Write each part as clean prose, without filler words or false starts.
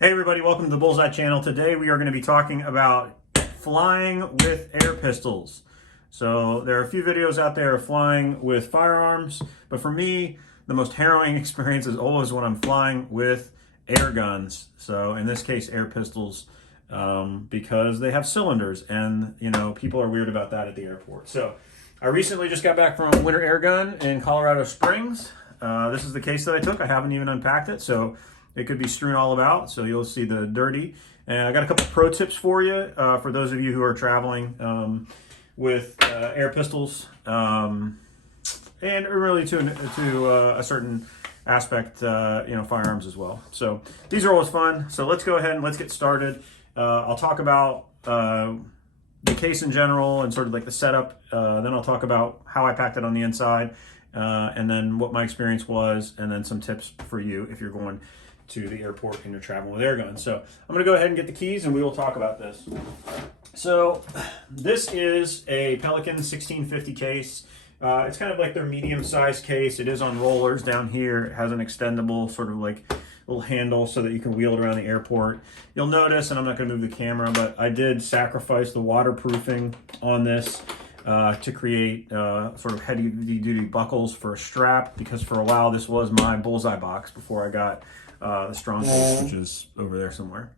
Hey everybody, welcome to the Bullseye channel. Today we are going to be talking about flying with air pistols. So there are a few videos out there of flying with firearms, but for me, the most harrowing experience is always when I'm flying with air guns. So in this case, air pistols, because they have cylinders and, people are weird about that at the airport. So I recently just got back from Winter Air Gun in Colorado Springs. This is the case that I took. I haven't even unpacked it, so it could be strewn all about, so you'll see the dirty. And I got a couple pro tips for you, for those of you who are traveling with air pistols, and really to a certain aspect, firearms as well. So these are always fun. So let's go ahead and let's get started. I'll talk about the case in general and sort of like the setup. Then I'll talk about how I packed it on the inside, and then what my experience was, and then some tips for you if you're going to the airport and you're traveling with air guns. So I'm going to go ahead and get the keys and we will talk about this. So this is a Pelican 1650 case. It's kind of like their medium-sized case. It is on rollers down here. It has an extendable sort of like little handle so that you can wheel it around the airport. You'll notice, and I'm not going to move the camera, but I did sacrifice the waterproofing on this to create sort of heavy-duty buckles for a strap, because for a while this was my Bullseye box before I got the strong case, which is over there somewhere.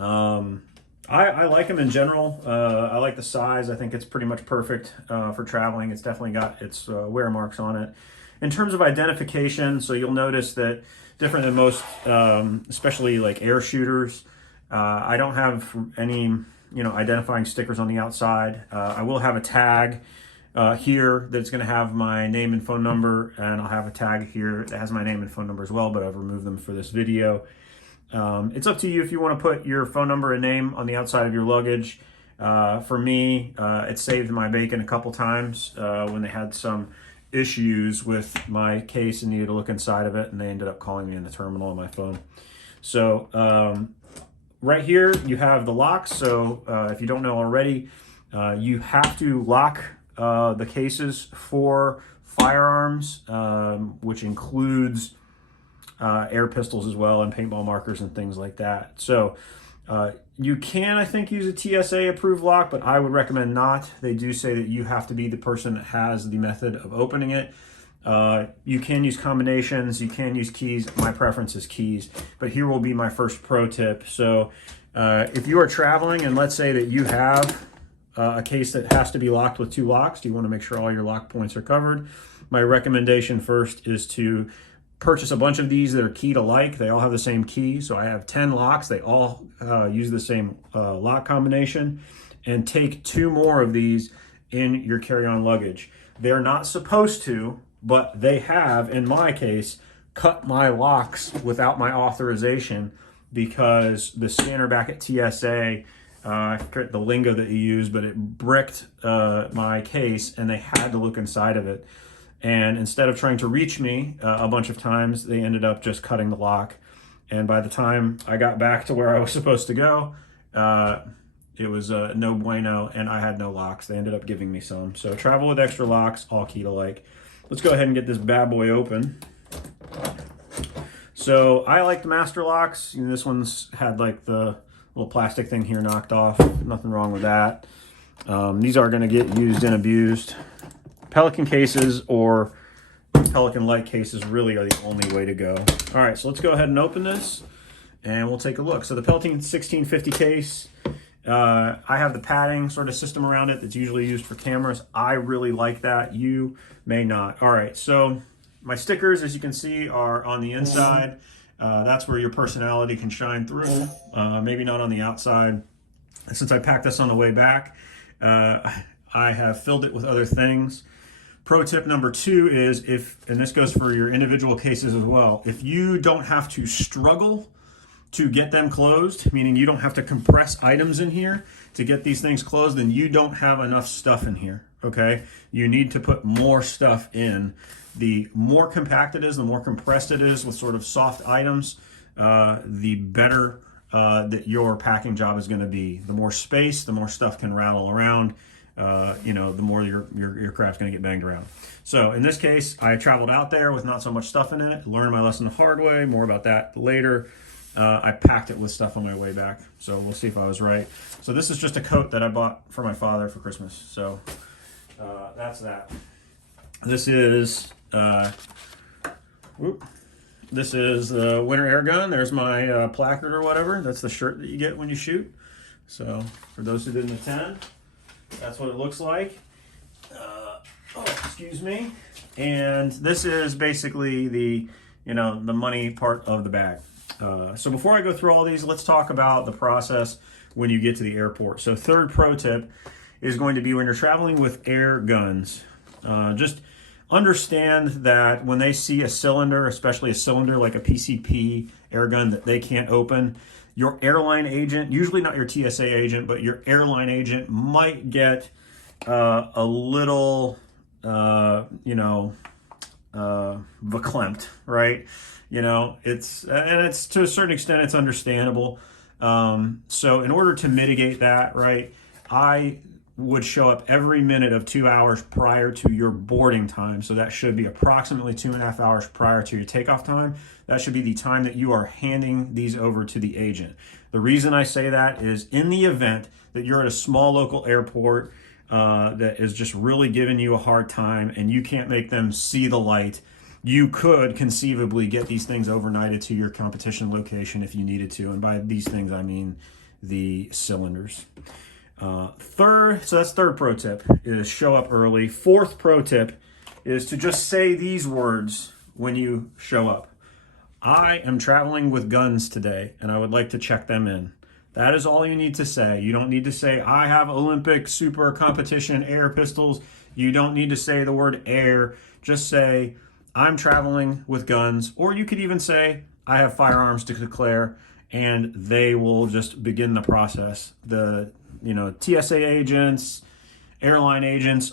I like them in general. I like the size. I think it's pretty much perfect for traveling. It's definitely got its wear marks on it. In terms of identification, so you'll notice that different than most, especially like air shooters, I don't have any identifying stickers on the outside. I will have a tag here that's going to have my name and phone number, and I'll have a tag here that has my name and phone number as well, but I've removed them for this video. It's up to you if you want to put your phone number and name on the outside of your luggage. For me, it saved my bacon a couple times when they had some issues with my case and needed to look inside of it, and they ended up calling me in the terminal on my phone. So right here you have the locks. So if you don't know already, you have to lock the cases for firearms, which includes air pistols as well, and paintball markers and things like that. So you can, I think, use a TSA approved lock, but I would recommend not. They do say that you have to be the person that has the method of opening it. You can use combinations, you can use keys. My preference is keys, but here will be my first pro tip. So if you are traveling and let's say that you have a case that has to be locked with 2 locks, you want to make sure all your lock points are covered. My recommendation first is to purchase a bunch of these that are key to like. They all have the same key. So I have 10 locks. They all use the same lock combination, and take 2 more of these in your carry-on luggage. They're not supposed to, but they have, in my case, cut my locks without my authorization, because the scanner back at TSA, I forget the lingo that you use, but it bricked my case and they had to look inside of it. And instead of trying to reach me a bunch of times, they ended up just cutting the lock. And by the time I got back to where I was supposed to go, it was no bueno, and I had no locks. They ended up giving me some. So travel with extra locks, all key to like. Let's go ahead and get this bad boy open. So I like the master locks. This one's had like the little plastic thing here knocked off. Nothing wrong with that. These are going to get used and abused. Pelican cases or Pelican-like cases really are the only way to go. All right, so let's go ahead and open this and we'll take a look. So the Pelican 1650 case, I have the padding sort of system around it that's usually used for cameras. I really like that. You may not. All right, so my stickers, as you can see, are on the inside. That's where your personality can shine through. Maybe not on the outside. Since I packed this on the way back, I have filled it with other things. Pro tip number 2 is, and this goes for your individual cases as well, if you don't have to struggle to get them closed, meaning you don't have to compress items in here to get these things closed, then you don't have enough stuff in here, okay? You need to put more stuff in. The more compact it is, the more compressed it is with sort of soft items, the better that your packing job is going to be. The more space, the more stuff can rattle around. The more your craft's going to get banged around. So in this case, I traveled out there with not so much stuff in it, learned my lesson the hard way. More about that later. I packed it with stuff on my way back. So we'll see if I was right. So this is just a coat that I bought for my father for Christmas. So that's that. This is this is the winter air gun. There's my placard or whatever. That's the shirt that you get when you shoot. So for those who didn't attend, that's what it looks like. Oh, excuse me. And this is basically the, the money part of the bag. So before I go through all these, let's talk about the process when you get to the airport. So third pro tip is going to be when you're traveling with air guns, just understand that when they see a cylinder, especially a cylinder like a PCP air gun that they can't open, your airline agent, usually not your TSA agent, but your airline agent might get a little, verklempt, right? It's to a certain extent, it's understandable. So in order to mitigate that, right, I would show up every minute of 2 hours prior to your boarding time. So that should be approximately 2.5 hours prior to your takeoff time. That should be the time that you are handing these over to the agent. The reason I say that is in the event that you're at a small local airport that is just really giving you a hard time and you can't make them see the light, you could conceivably get these things overnighted to your competition location if you needed to. And by these things, I mean the cylinders. So that's third pro tip, is show up early. Fourth pro tip is to just say these words when you show up. I am traveling with guns today and I would like to check them in. That is all you need to say. You don't need to say, I have Olympic super competition air pistols. You don't need to say the word air. Just say, I'm traveling with guns. Or you could even say, I have firearms to declare, and they will just begin the process. The TSA agents, airline agents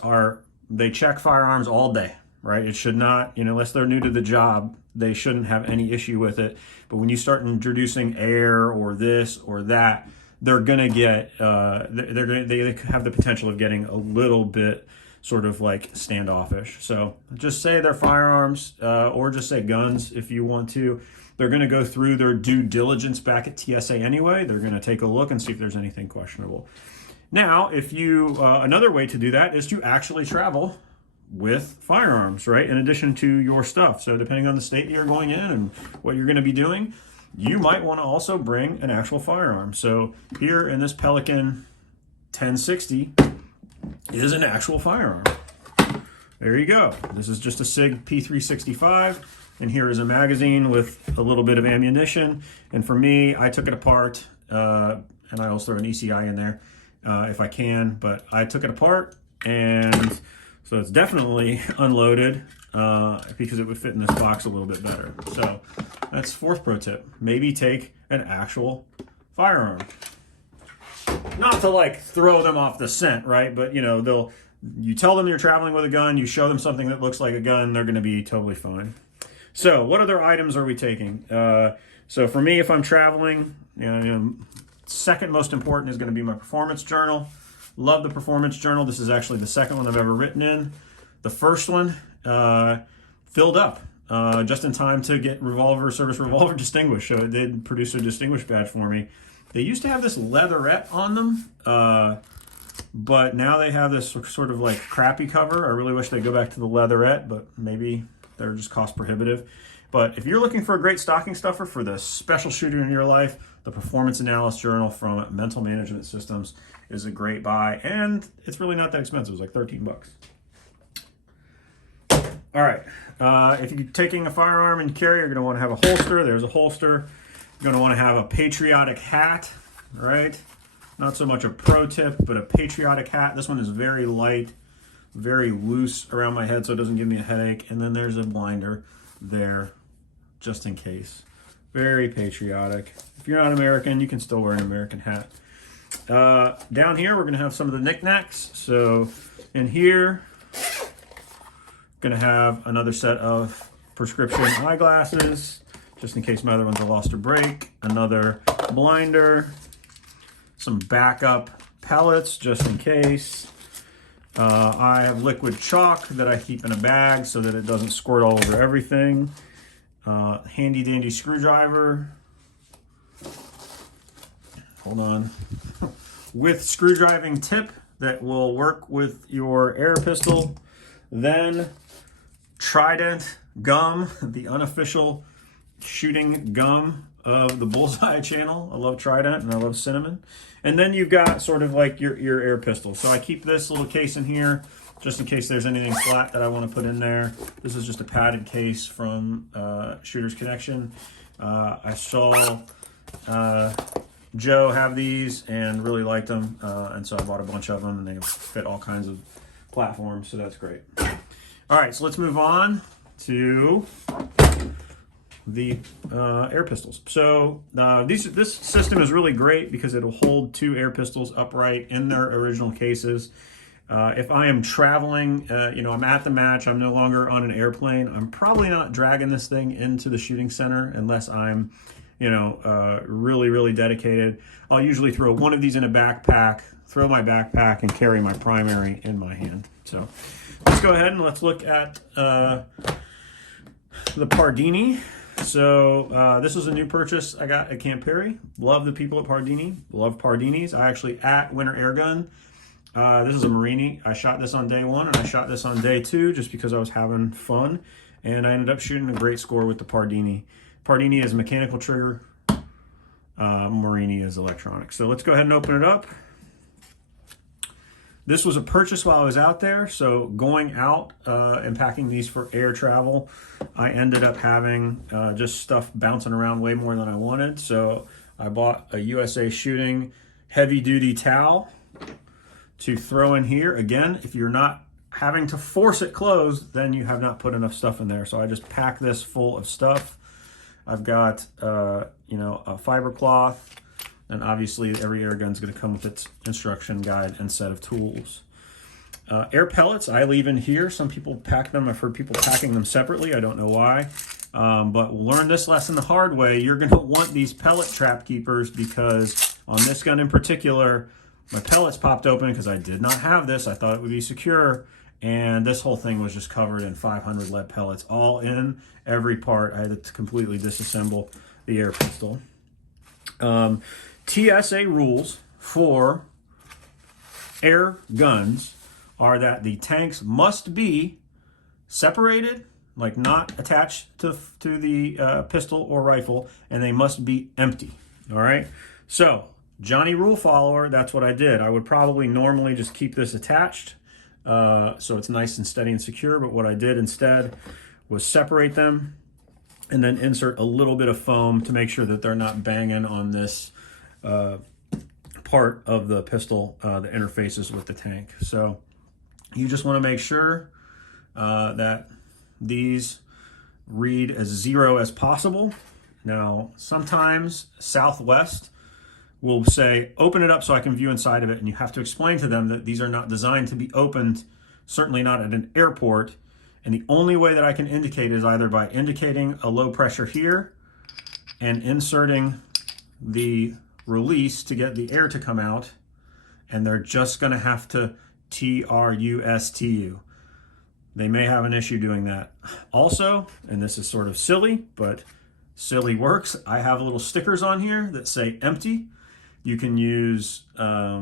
they check firearms all day, right? It should not, unless they're new to the job, they shouldn't have any issue with it. But when you start introducing air or this or that, they're gonna get, they have the potential of getting a little bit sort of like standoffish. So just say they're firearms, or just say guns if you want to. They're going to go through their due diligence back at TSA anyway. They're going to take a look and see if there's anything questionable. Now, if you, another way to do that is to actually travel with firearms, right? In addition to your stuff. So depending on the state you're going in and what you're going to be doing, you might want to also bring an actual firearm. So here in this Pelican 1060 is an actual firearm. There you go. This is just a SIG P365. And here is a magazine with a little bit of ammunition. And for me, I took it apart, and I also throw an ECI in there if I can. But I took it apart, and so it's definitely unloaded because it would fit in this box a little bit better. So that's fourth pro tip. Maybe take an actual firearm. Not to like throw them off the scent, right? But you tell them you're traveling with a gun, you show them something that looks like a gun, they're going to be totally fine. So what other items are we taking? So for me, if I'm traveling, second most important is going to be my performance journal. Love the performance journal. This is actually the second one I've ever written in. The first one filled up just in time to get Service Revolver Distinguished. So it did produce a Distinguished badge for me. They used to have this leatherette on them, but now they have this sort of like crappy cover. I really wish they'd go back to the leatherette, but maybe they're just cost prohibitive. But if you're looking for a great stocking stuffer for the special shooter in your life, the Performance Analysis Journal from Mental Management Systems is a great buy, and it's really not that expensive. It's like 13 bucks. All right, if you're taking a firearm and carry, you're going to want to have a holster. There's a holster. You're going to want to have a patriotic hat, right? Not so much a pro tip, but a patriotic hat. This one is very light, very loose around my head so it doesn't give me a headache. And then there's a blinder there just in case. Very patriotic. If you're not American, you can still wear an American hat. Down here, we're going to have some of the knickknacks. So in here, going to have another set of prescription eyeglasses, just in case my other ones are lost or break. Another blinder, some backup pellets, just in case. I have liquid chalk that I keep in a bag so that it doesn't squirt all over everything. Handy dandy screwdriver. hold on, with screwdriving tip that will work with your air pistol. Then Trident gum, the unofficial shooting gum of the Bullseye channel. I love Trident and I love cinnamon. And then you've got sort of like your air pistol. So I keep this little case in here just in case there's anything flat that I want to put in there. This is just a padded case from Shooter's Connection. I saw Joe have these and really liked them, and so I bought a bunch of them, and they fit all kinds of platforms, so that's great. All right, so let's move on to the air pistols. So this system is really great because it'll hold 2 air pistols upright in their original cases. If I am traveling, I'm at the match, I'm no longer on an airplane, I'm probably not dragging this thing into the shooting center unless I'm, really, really dedicated. I'll usually throw one of these in a backpack, throw my backpack, and carry my primary in my hand. So let's go ahead and let's look at the Pardini. So this is a new purchase I got at Camp Perry. Love the people at Pardini. Love Pardinis. I actually at Winter Airgun. This is a Marini. I shot this on day 1 and I shot this on day 2 just because I was having fun. And I ended up shooting a great score with the Pardini. Pardini is mechanical trigger. Marini is electronic. So let's go ahead and open it up. This was a purchase while I was out there. So going out and packing these for air travel, I ended up having just stuff bouncing around way more than I wanted. So I bought a USA Shooting heavy duty towel to throw in here. Again, if you're not having to force it closed, then you have not put enough stuff in there. So I just pack this full of stuff. I've got, a fiber cloth, and obviously every air gun is going to come with its instruction guide and set of tools. Air pellets, I leave in here. Some people pack them. I've heard people packing them separately. I don't know why. But we'll learn this lesson the hard way. You're going to want these pellet trap keepers because on this gun in particular, my pellets popped open because I did not have this. I thought it would be secure. And this whole thing was just covered in 500 lead pellets, all in every part. I had to completely disassemble the air pistol. TSA rules for air guns are that the tanks must be separated, like not attached to the pistol or rifle, and they must be empty. All right. So Johnny rule follower, that's what I did. I would probably normally just keep this attached. So it's nice and steady and secure, but what I did instead was separate them and then insert a little bit of foam to make sure that they're not banging on this part of the pistol that interfaces with the tank. So you just want to make sure that these read as 0 as possible. Now, sometimes Southwest will say, open it up so I can view inside of it. And you have to explain to them that these are not designed to be opened, certainly not at an airport. And the only way that I can indicate is either by indicating a low pressure here and inserting the release to get the air to come out. And they're just going to have to TRUSTU. They may have an issue doing that. Also, and this is sort of silly, but silly works, I have little stickers on here that say empty. You can use like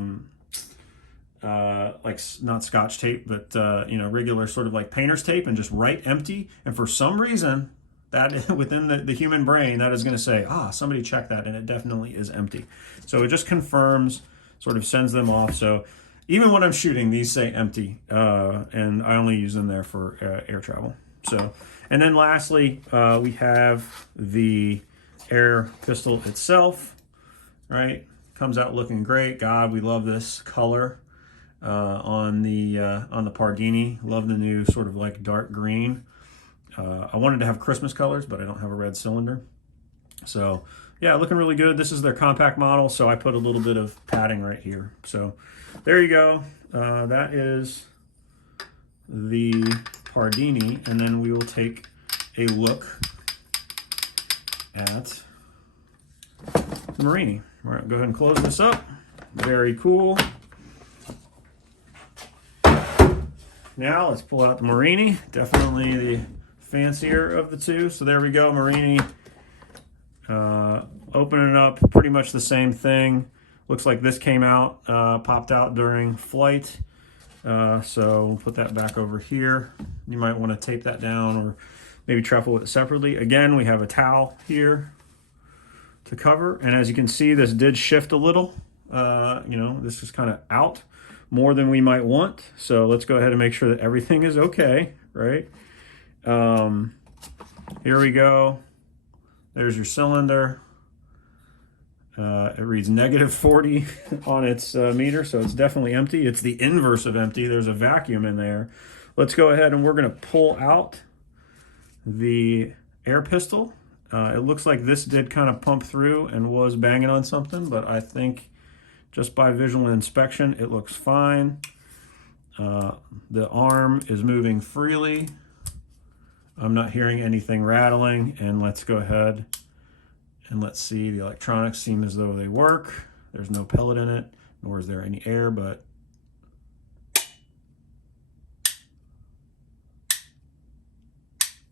not Scotch tape, but regular sort of like painter's tape, and just write empty. And for some reason, that within the human brain, that is going to say, somebody checked that, and it definitely is empty. So it just confirms, sort of sends them off. So even when I'm shooting, these say empty, and I only use them there for air travel. So, and then lastly, we have the air pistol itself, right? Comes out looking great. God, we love this color on the Pardini. Love the new sort of like dark green. I wanted to have Christmas colors, but I don't have a red cylinder. So yeah, looking really good. This is their compact model, so I put a little bit of padding right here. So there you go. That is the Pardini, and then we will take a look at the Marini. All right, go ahead and close this up. Very cool. Now let's pull out the Marini. Definitely the fancier of the two. So there we go, Marini. Opening it up, pretty much the same thing. Looks like this came out, popped out during flight. So we'll put that back over here. You might want to tape that down or maybe truffle it separately. Again, we have a towel here to cover. And as you can see, this did shift a little. You know, this is kind of out more than we might want. So let's go ahead and make sure that everything is okay, right? Here we go. There's your cylinder. It reads -40 on its meter, so it's definitely empty. It's the inverse of empty. There's a vacuum in there. Let's go ahead and we're going to pull out the air pistol. It looks like this did kind of pump through and was banging on something, but I think just by visual inspection, it looks fine. The arm is moving freely. I'm not hearing anything rattling, and let's go ahead and let's see. The electronics seem as though they work. There's no pellet in it, nor is there any air, but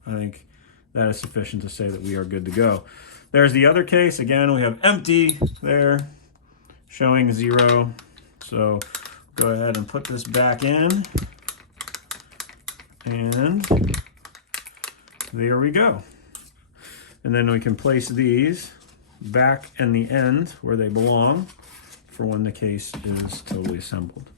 I think that is sufficient to say that we are good to go. There's the other case. Again, we have empty there, showing 0. So go ahead and put this back in. And there we go. And then we can place these back in the end where they belong for when the case is totally assembled.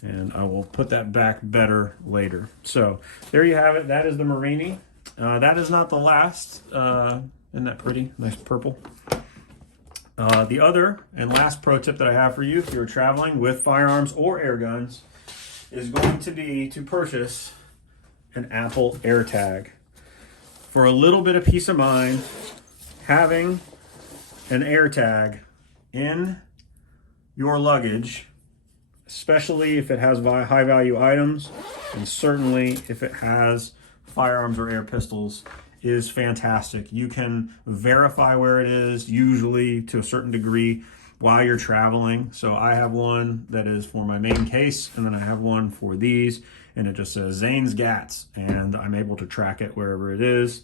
And I will put that back better later. So there you have it. That is the Merini. That is not the last. Isn't that pretty? Nice purple. The other and last pro tip that I have for you if you're traveling with firearms or air guns is going to be to purchase an Apple AirTag. For a little bit of peace of mind, having an AirTag in your luggage, especially if it has high value items, and certainly if it has firearms or air pistols, is fantastic. You can verify where it is, usually to a certain degree, while you're traveling. So I have one that is for my main case, and then I have one for these, and it just says Zane's Gats, and I'm able to track it wherever it is.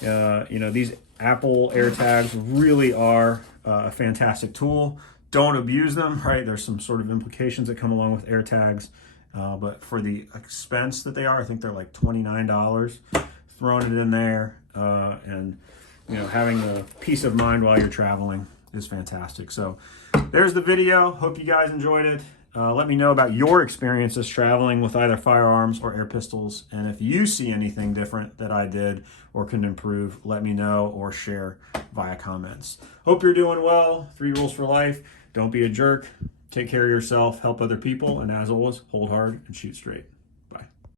You know, these Apple AirTags really are a fantastic tool. Don't abuse them, right? There's some sort of implications that come along with AirTags, but for the expense that they are, I think they're like $29. Throwing it in there, and you know, having the peace of mind while you're traveling is fantastic. So there's the video. Hope you guys enjoyed it. Let me know about your experiences traveling with either firearms or air pistols, and if you see anything different that I did or can improve, let me know or share via comments. Hope you're doing well. 3 rules for life: don't be a jerk, take care of yourself, help other people, and as always, hold hard and shoot straight.